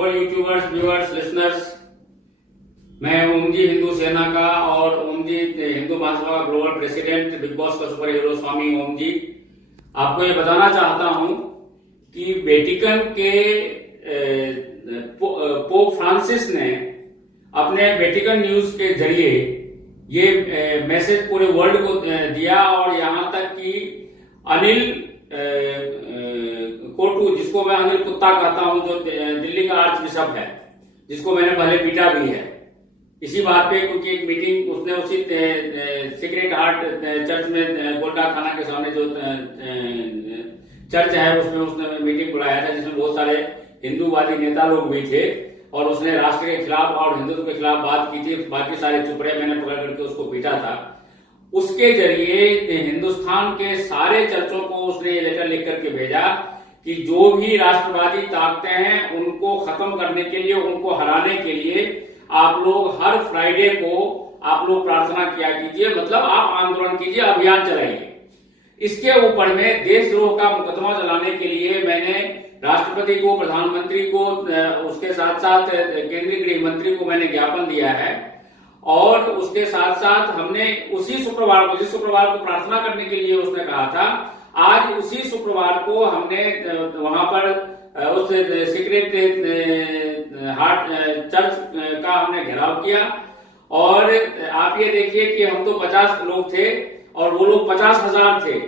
Global YouTubers, viewers, listeners, मैं ओम जी हिंदू सेना का और ओम जी हिंदू महासभा का ग्लोबल प्रेसिडेंट, बिग बॉस का सुपर हीरो स्वामी ओम जी आपको ये बताना चाहता हूं कि वेटिकन के पोप फ्रांसिस ने अपने वेटिकन न्यूज के जरिए ये मैसेज पूरे वर्ल्ड को दिया और यहां तक कि अनिल कोटू, जिसको मैं अनिल कुत्ता कहता हूं, जो दिल्ली का आर्च बिशप है, जिसको मैंने पहले पीटा भी है इसी बात पे, क्योंकि एक मीटिंग उसने उसी सीक्रेट हार्ट चर्च में गोल्डा खाना के सामने जो चर्च है उसमें उसने मीटिंग बुलाया था, जिसमें बहुत सारे हिंदूवादी नेता लोग भी थे और उसने राष्ट्र के खिलाफ और हिंदुत्व के खिलाफ बात की थी। बाकी सारे चुप रहे, मैंने पकड़ करके उसको पीटा था। उसके जरिए हिंदुस्तान के सारे चर्चों को उसने ये लेटर लिख करके भेजा कि जो भी राष्ट्रवादी ताकतें हैं उनको खत्म करने के लिए, उनको हराने के लिए आप लोग हर फ्राइडे को आप लोग प्रार्थना किया कीजिए, मतलब आप आंदोलन कीजिए, अभियान चलाइए। इसके ऊपर में देशद्रोह का मुकदमा चलाने के लिए मैंने राष्ट्रपति को, प्रधानमंत्री को, उसके साथ साथ केंद्रीय गृह मंत्री को मैंने ज्ञापन दिया है और उसके साथ साथ हमने उसी शुक्रवार को, जिस शुक्रवार को प्रार्थना करने के लिए उसने कहा था, आज उसी शुक्रवार को हमने वहां पर उस सीक्रेट हार्ट चर्च का हमने घेराव किया और आप ये देखिए कि हम तो 50 लोग थे और वो लोग 50,000 थे।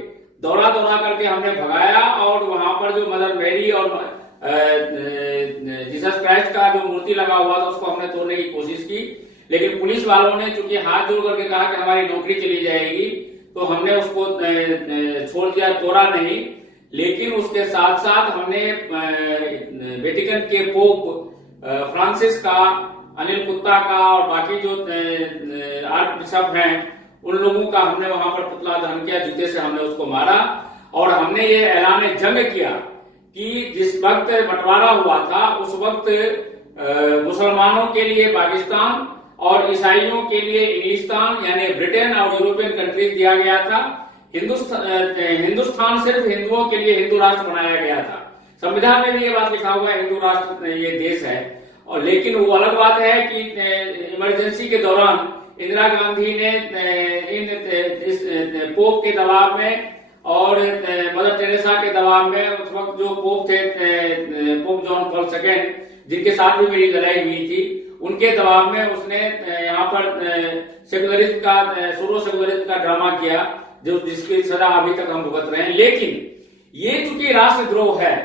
दौड़ा दौड़ा करके हमने भगाया और वहां पर जो मदर मैरी और जीसस क्राइस्ट का जो मूर्ति लगा हुआ था उसको हमने तोड़ने की कोशिश की, लेकिन पुलिस वालों ने चूंकि हाथ जोड़ करके कहा कि हमारी नौकरी चली जाएगी, तो हमने उसको छोड़ दिया, तोड़ा नहीं। लेकिन उसके साथ साथ हमने वेटिकन के पोप फ्रांसिस का, अनिल कुत्ता का और बाकी जो आर्च बिशप हैं उन लोगों का हमने वहां पर पुतला दहन किया, जूते से हमने उसको मारा और हमने ये ऐलान जंग किया कि जिस वक्त बंटवारा हुआ था उस वक्त मुसलमानों के लिए पाकिस्तान और ईसाइयों के लिए इंग्लिस्तान यानी ब्रिटेन और यूरोपियन कंट्रीज दिया गया था। हिंदुस्तान सिर्फ हिंदुओं के लिए हिंदू राष्ट्र बनाया गया था। संविधान में भी ये बात लिखा हुआ है, हिंदू राष्ट्र ये देश है। और लेकिन वो अलग बात है कि इमरजेंसी के दौरान इंदिरा गांधी ने इस पोप के दबाव में और मदर टेरेसा के दबाव में, उस वक्त जो पोप थे पोप जॉन पॉल सेकेंड, जिनके साथ भी मेरी लड़ाई हुई थी, उनके दबाव में उसने यहाँ पर सेकुलरिज्म का, सूडो सेकुलरिज्म का ड्रामा किया, जो जिसकी सजा अभी तक हम भुगत रहे हैं। लेकिन ये चूंकि राष्ट्रद्रोह है,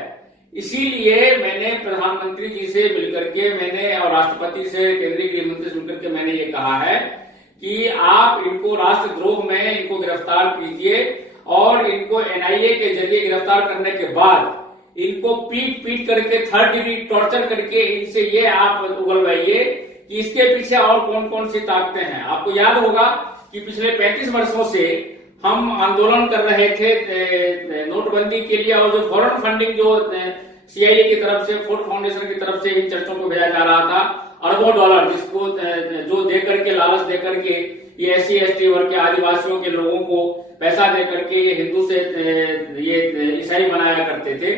इसीलिए मैंने प्रधानमंत्री जी से मिलकर के मैंने और राष्ट्रपति से, केंद्रीय गृह मंत्री से मिलकर के मैंने ये कहा है कि आप इनको राष्ट्रद्रोह में इनको गिरफ्तार कीजिए और इनको एनआईए के जरिए गिरफ्तार करने के बाद इनको पीट करके 3rd डिग्री टॉर्चर करके इनसे ये आप उगलवाइए कि इसके पीछे और कौन कौन सी ताकतें हैं। आपको याद होगा कि पिछले 35 वर्षों से हम आंदोलन कर रहे थे नोटबंदी के लिए और जो फॉरेन फंडिंग जो सीआईए की तरफ से, फोर्ड फाउंडेशन की तरफ से इन चर्चों को भेजा जा रहा था, अरबों डॉलर, जिसको जो दे करके, लालच दे करके ये SC/ST वर्ग के आदिवासियों के लोगों को पैसा दे करके ये हिंदू से ये ईसाई बनाया करते थे,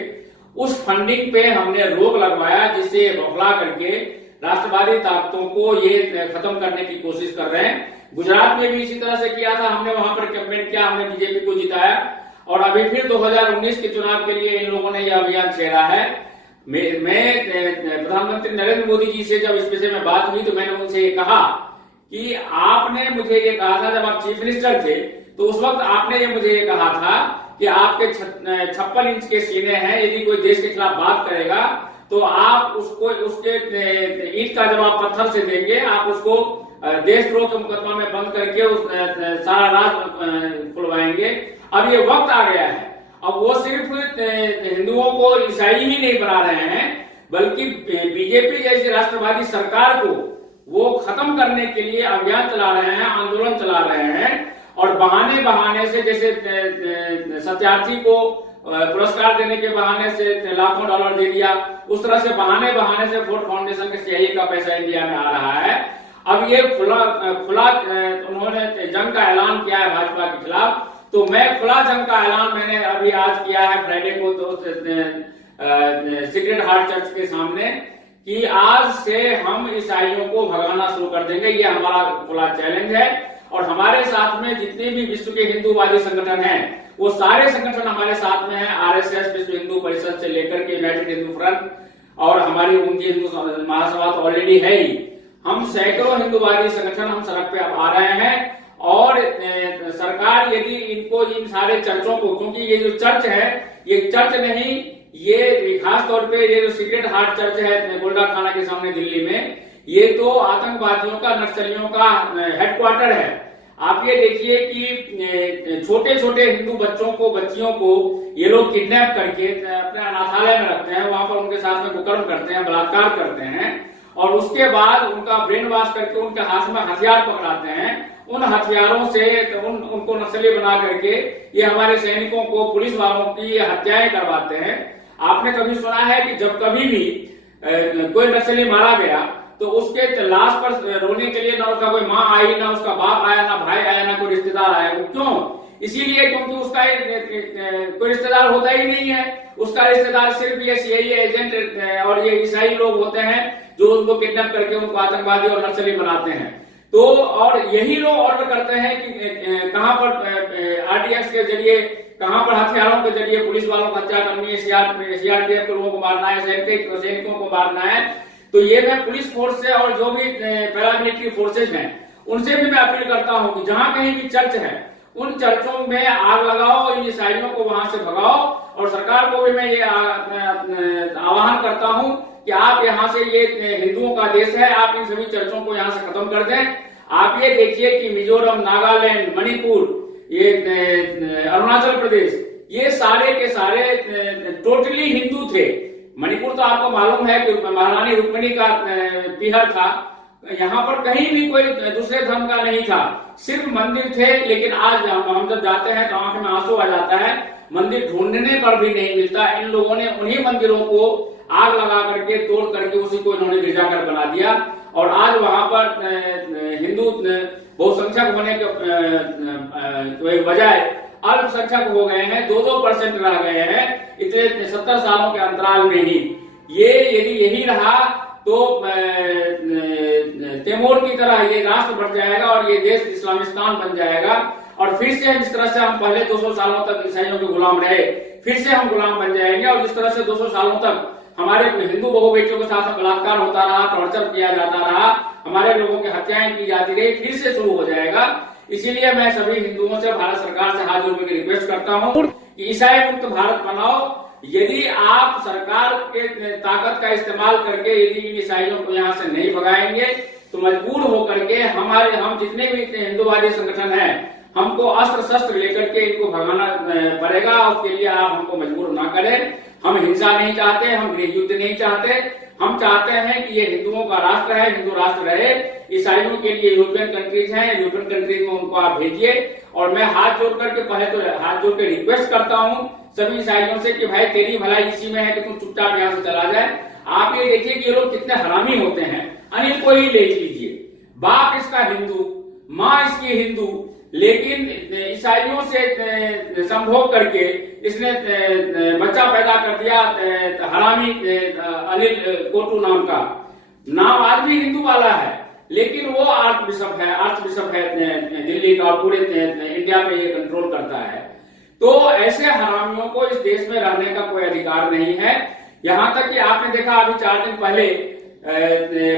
उस फंडिंग पे हमने रोक लगवाया, जिससे बौखला करके राष्ट्रवादी ताकतों को ये खत्म करने की कोशिश कर रहे हैं। गुजरात में भी इसी तरह से किया था, हमने वहां पर कैंपेन किया, हमने बीजेपी को जिताया और अभी फिर 2019 के चुनाव के लिए इन लोगों ने यह अभियान छेड़ा है। मैं प्रधानमंत्री नरेंद्र मोदी जी से जब इस विषय में बात हुई तो मैंने उनसे ये कहा कि आपने मुझे ये कहा था, जब आप चीफ मिनिस्टर थे तो उस वक्त आपने ये मुझे ये कहा था कि आपके 56 इंच के सीने हैं, यदि कोई देश के खिलाफ बात करेगा तो आप उसको, उसके ईंट का जवाब पत्थर से देंगे, आप उसको देशद्रोह के मुकदमा में बंद करके सारा राज खुलवाएंगे। अब ये वक्त आ गया है, अब वो सिर्फ हिंदुओं को ईसाई ही नहीं बना रहे हैं, बल्कि बीजेपी जैसी राष्ट्रवादी सरकार को वो खत्म करने के लिए अभियान चला रहे हैं, आंदोलन चला रहे हैं और बहाने बहाने से, जैसे सत्यार्थी को पुरस्कार देने के बहाने से लाखों डॉलर दे दिया, उस तरह से बहाने बहाने से फोर्ड फाउंडेशन के सीआईए का पैसा इंडिया में आ रहा है। अब ये खुला उन्होंने जंग का ऐलान किया है भाजपा के खिलाफ, तो मैं खुला जंग का ऐलान मैंने अभी आज किया है फ्राइडे को, तो सीक्रेट हार्ट चर्च के सामने कि आज से हम ईसाइयों को भगाना शुरू कर देंगे। ये हमारा खुला चैलेंज है। और हमारे साथ में जितने भी विश्व के हिंदूवादी संगठन हैं, वो सारे संगठन हमारे साथ में हैं। आरएसएस, विश्व हिंदू परिषद से लेकर के यूनाइटेड हिंदू फ्रंट और हमारी उनकी हिंदू महासभा तो ऑलरेडी है ही। हम सैकड़ों हिंदूवादी संगठन हम सड़क पे अब आ रहे हैं। और सरकार यदि इनको इन सारे चर्चों को, क्योंकि ये जो चर्च है ये चर्च नहीं, ये खास तौर पे ये जो सीक्रेट हार्ट चर्च है गोल्डा खाना के सामने दिल्ली में, ये तो आतंकवादियों का, नक्सलियों का हेडक्वार्टर है। आप ये देखिए कि छोटे छोटे हिंदू बच्चों को, बच्चियों को ये लोग किडनैप करके अपने अनाथालय में रखते हैं, वहां पर उनके साथ में कुकर्म करते हैं, बलात्कार करते हैं और उसके बाद उनका ब्रेन वॉश करके उनके हाथ में हथियार पकड़ाते हैं। उन हथियारों से उनको नक्सली बना करके ये हमारे सैनिकों को, पुलिस वालों की हत्याएं करवाते हैं। आपने कभी सुना है कि जब कभी भी कोई नक्सली मारा गया तो उसके लाश पर रोने के लिए ना उसका कोई माँ आई, ना उसका बाप आया, ना भाई आया, ना कोई रिश्तेदार आया? क्यों? इसीलिए क्योंकि उसका कोई रिश्तेदार होता ही नहीं है। उसका रिश्तेदार सिर्फ ये सीआईए एजेंट और ये ईसाई लोग होते हैं जो उनको किडनैप करके उनको आतंकवादी और नक्सली बनाते हैं। तो और यही लोग ऑर्डर करते हैं कि कहां पर आरडीएक्स के जरिए, कहां पर हथियारों के जरिए पुलिस वालों को हत्या करनी है, सीआरपीएफ के लोगों को मारना है, सैनिकों को मारना है। तो ये मैं पुलिस फोर्स से और जो भी पैरामिलिट्री फोर्सेज हैं उनसे भी मैं अपील करता हूं कि जहां कहीं भी चर्च है उन चर्चों में आग लगाओ, इन ईसाइयों को वहां से भगाओ। और सरकार को भी मैं ये आह्वान करता हूं कि आप यहाँ से, ये हिंदुओं का देश है, आप इन सभी चर्चों को यहाँ से खत्म कर दें। आप ये देखिए कि मिजोरम, नागालैंड, मणिपुर, ये अरुणाचल प्रदेश, ये सारे के सारे टोटली हिंदू थे। मणिपुर तो आपको मालूम है कि महारानी रुक्मिणी का पीहर था। यहाँ पर कहीं भी कोई दूसरे धर्म का नहीं था, सिर्फ मंदिर थे। लेकिन आज हम जब जाते हैं तो आंख में आंसू आ जाता है, मंदिर ढूंढने पर भी नहीं मिलता। इन लोगों ने उन्हीं मंदिरों को आग लगा करके, तोड़ करके उसी को इन्होंने गिरजाघर बना दिया। और आज वहां पर हिंदू बहुसंख्यक होने के बजाय अल्पसंख्यक हो गए हैं, 2-2% रह गए हैं इतने 70 सालों के अंतराल में ही। ये यदि यही रहा तो तैमूर की तरह ये राष्ट्र बढ़ जाएगा और ये देश इस्लामिस्तान बन जाएगा। और फिर से जिस तरह से हम पहले 200 सालों तक ईसाइयों के गुलाम रहे, फिर से हम गुलाम बन जाएंगे। और जिस तरह से 200 सालों तक हमारे हिंदू बहु बेटियों के साथ बलात्कार होता रहा, टॉर्चर किया जाता रहा, हमारे लोगों की हत्याएं की जाती रही, फिर से शुरू हो जाएगा। इसीलिए मैं सभी हिंदुओं से, भारत सरकार से हाथ जोड़कर रिक्वेस्ट करता हूं कि ईसाई मुक्त भारत बनाओ। यदि आप सरकार के ताकत का इस्तेमाल करके यदि इन ईसाइयों को यहाँ से नहीं भगाएंगे तो मजबूर होकर के हम जितने भी हिंदूवादी संगठन हैं, हमको अस्त्र शस्त्र लेकर के इनको भगाना पड़ेगा। उसके लिए आप हमको मजबूर ना करें। हम हिंसा नहीं चाहते, हम गृह युद्ध नहीं चाहते। हम चाहते हैं कि ये हिंदुओं का राष्ट्र है, हिंदू राष्ट्र रहे। ईसाइयों के लिए यूरोपियन कंट्रीज हैं, यूरोपियन कंट्रीज में उनको आप भेजिए। और मैं हाथ जोड़ करके, पहले तो हाथ जोड़ के रिक्वेस्ट करता हूं सभी ईसाइयों से कि भाई तेरी भलाई इसी में है कि तुम चुपचाप यहाँ से चला जाए। आप ये देखिए कि ये लोग कितने हरामी होते हैं। अनिल को ही ले लीजिए, बाप इसका हिंदू, माँ इसकी हिंदू, लेकिन ईसाइयों से संभोग करके इसने बच्चा पैदा कर दिया, हरामी अनिल कोटू नाम का। नाम आज भी हिंदू वाला है, लेकिन वो आर्च बिशप है दिल्ली का, और पूरे इंडिया पे ये कंट्रोल करता है। तो ऐसे हरामियों को इस देश में रहने का कोई अधिकार नहीं है। यहां तक कि आपने देखा अभी 4 दिन पहले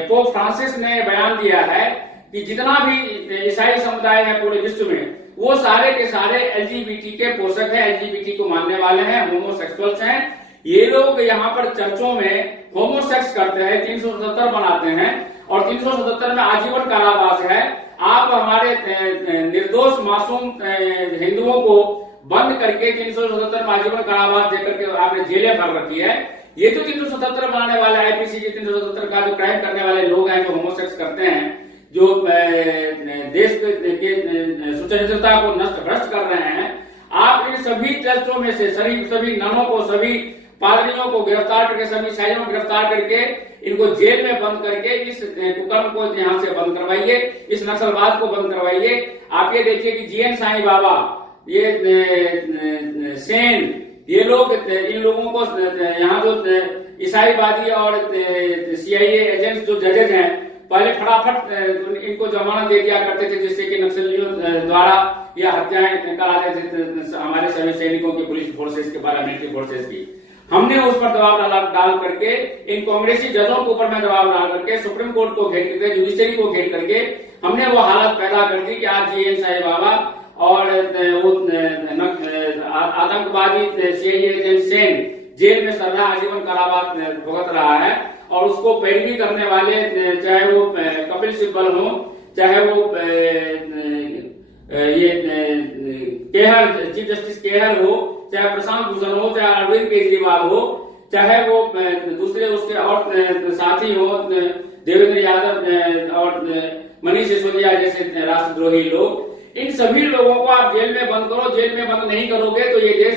पोप फ्रांसिस ने बयान दिया है कि जितना भी ईसाई समुदाय है पूरे विश्व में, वो सारे के सारे एलजीबीटी के पोषक हैं, एलजीबीटी को मानने वाले हैं, होमोसेक्सुअल्स हैं। ये लोग यहाँ पर चर्चों में होमोसेक्स करते हैं, 377 बनाते हैं और 377 में आजीवन कारावास है। आप हमारे निर्दोष मासूम हिंदुओं को बंद करके 377 में आजीवन कारावास देकर के आपने जेलें भर रखी है। ये तो 377 बनाने वाले, आईपीसी के 377 का जो क्राइम करने वाले लोग हैं, जो होमोसेक्स करते हैं, जो देश के सुचरित्रता को नष्ट भ्रष्ट कर रहे हैं। आप इन सभी चर्चों में से सभी ननों को, सभी पादरियों को गिरफ्तार करके, सभी ईसाइयों को गिरफ्तार करके इनको जेल में बंद करके इस कुकर्म को यहाँ से बंद करवाइए, इस नक्सलवाद को बंद करवाइए। आप ये देखिए कि जीएन साईं बाबा, ये सेन, ये लोग, इन लोगों को यहाँ जो ईसाईवादी और सीआईए एजेंट्स जो जजेज हैं, पहले फटाफट इनको जमानत दे दिया करते थे, जिससे कि नक्सलियों द्वारा या हत्याएं करा देते थे हमारे सभी सैनिकों की, पुलिस फोर्सेस के, पैरामिलिट्री फोर्सेस की। हमने उस पर दबाव डाल करके, इन कांग्रेसी जजों के ऊपर में दबाव डाल करके, सुप्रीम कोर्ट को घेर करके, जुडिशरी को घेर करके हमने वो हालत पैदा कर दी कि आज जीएन साहिब बाबा और आतंकवादी सीआईए एजेंट सेन जेल में सजा आजीवन कारावास भुगत रहा है। और उसको पैरवी करने वाले, चाहे वो कपिल सिब्बल हो, चाहे वो ये केहर, चीफ जस्टिस केहर हो, चाहे प्रशांत भूषण हो, चाहे अरविंद केजरीवाल हो, चाहे वो दूसरे उसके और साथी हो, देवेंद्र यादव और मनीष सिसोदिया जैसे राष्ट्रद्रोही लोग, इन सभी लोगों को आप जेल में बंद करो। जेल में बंद नहीं करोगे तो ये देश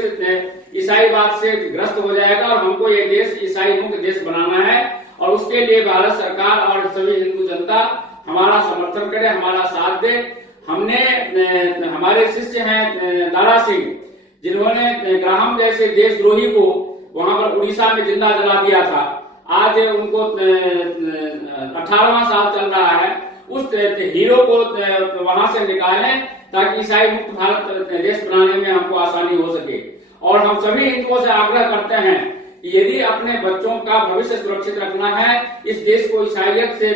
ईसाईवाद से ग्रस्त हो जाएगा और हमको ये देश ईसाई मुक्त देश बनाना है। और उसके लिए भारत सरकार और सभी हिंदू जनता हमारा समर्थन करे, हमारा साथ दे। हमने, हमारे शिष्य हैं दारा सिंह, जिन्होंने ग्राहम जैसे देशद्रोही को वहां पर उड़ीसा में जिंदा जला दिया था। आज उनको 18वां साल चल रहा है। उस हीरो को वहां से निकालें ताकि ईसाई मुक्त भारत देश बनाने में हमको आसानी हो सके। और हम सभी हिंदुओं से आग्रह करते हैं कि यदि अपने बच्चों का भविष्य सुरक्षित रखना है, इस देश को ईसाइयत से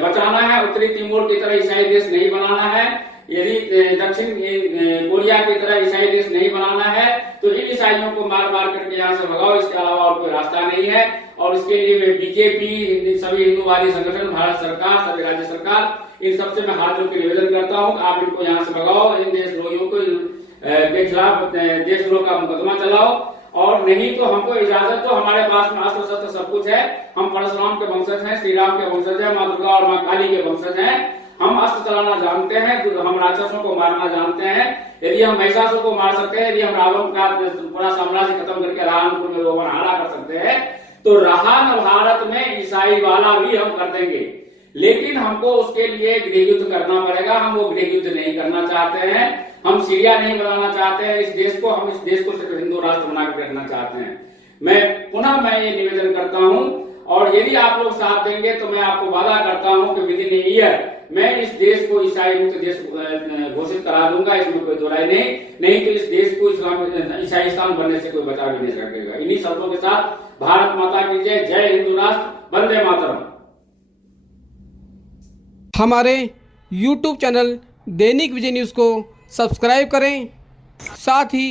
बचाना है, उत्तरी तिमोर की तरह ईसाई देश नहीं बनाना है, यदि दक्षिण कोरिया की तरह ईसाई देश नहीं बनाना है, तो इन ईसाइयों को मार मार करके यहाँ से भगाओ। इसके अलावा और कोई रास्ता नहीं है। और इसके लिए मैं बीजेपी, सभी हिंदूवादी संगठन, भारत सरकार, सभी राज्य सरकार, इन सबसे मैं हाथ जोड़ के निवेदन करता हूँ, आप इनको यहाँ से भगाओ, इन देशद्रोहियों को के खिलाफ देशद्रोह का मुकदमा चलाओ। और नहीं तो हमको इजाजत दो, हमारे पास में अस्त्र शस्त्र सब कुछ है। हम परशुराम के वंशज हैं, श्री राम के वंशज हैं, माँ दुर्गा और माँ काली के वंशज हैं। हम अस्त्र चलाना जानते हैं, हम राक्षसों को मारना जानते हैं। यदि हम महिषासुर को मार सकते हैं, यदि हम रावण का पूरा साम्राज्य खत्म करके रावण में रोवन हारा कर सकते हैं, तो रहा न भारत में ईसाई वाला भी हम कर देंगे। लेकिन हमको उसके लिए गृह युद्ध करना पड़ेगा। हम वो गृह युद्ध नहीं करना चाहते हैं। हम सीरिया नहीं बनाना चाहते हैं इस देश को। हम इस देश को सिर्फ हिंदू राष्ट्र बना के रखना चाहते हैं। मैं ये निवेदन करता हूं, और यदि आप लोग साथ देंगे तो मैं आपको वादा करता हूं कि विद इन ए ईयर मैं इस देश को ईसाई मुक्त देश घोषित करा दूंगा। इसमें कोई दो राय नहीं तो इस देश को ईसाईस्तान बनने से कोई बचा भी नहीं सकेगा। इन्हीं शब्दों के साथ भारत माता की जय, जय हिंदू राष्ट्र, वंदे मातरम। हमारे YouTube चैनल दैनिक विजय न्यूज़ को सब्सक्राइब करें, साथ ही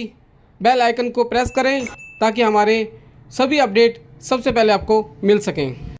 बेल आइकन को प्रेस करें ताकि हमारे सभी अपडेट सबसे पहले आपको मिल सकें।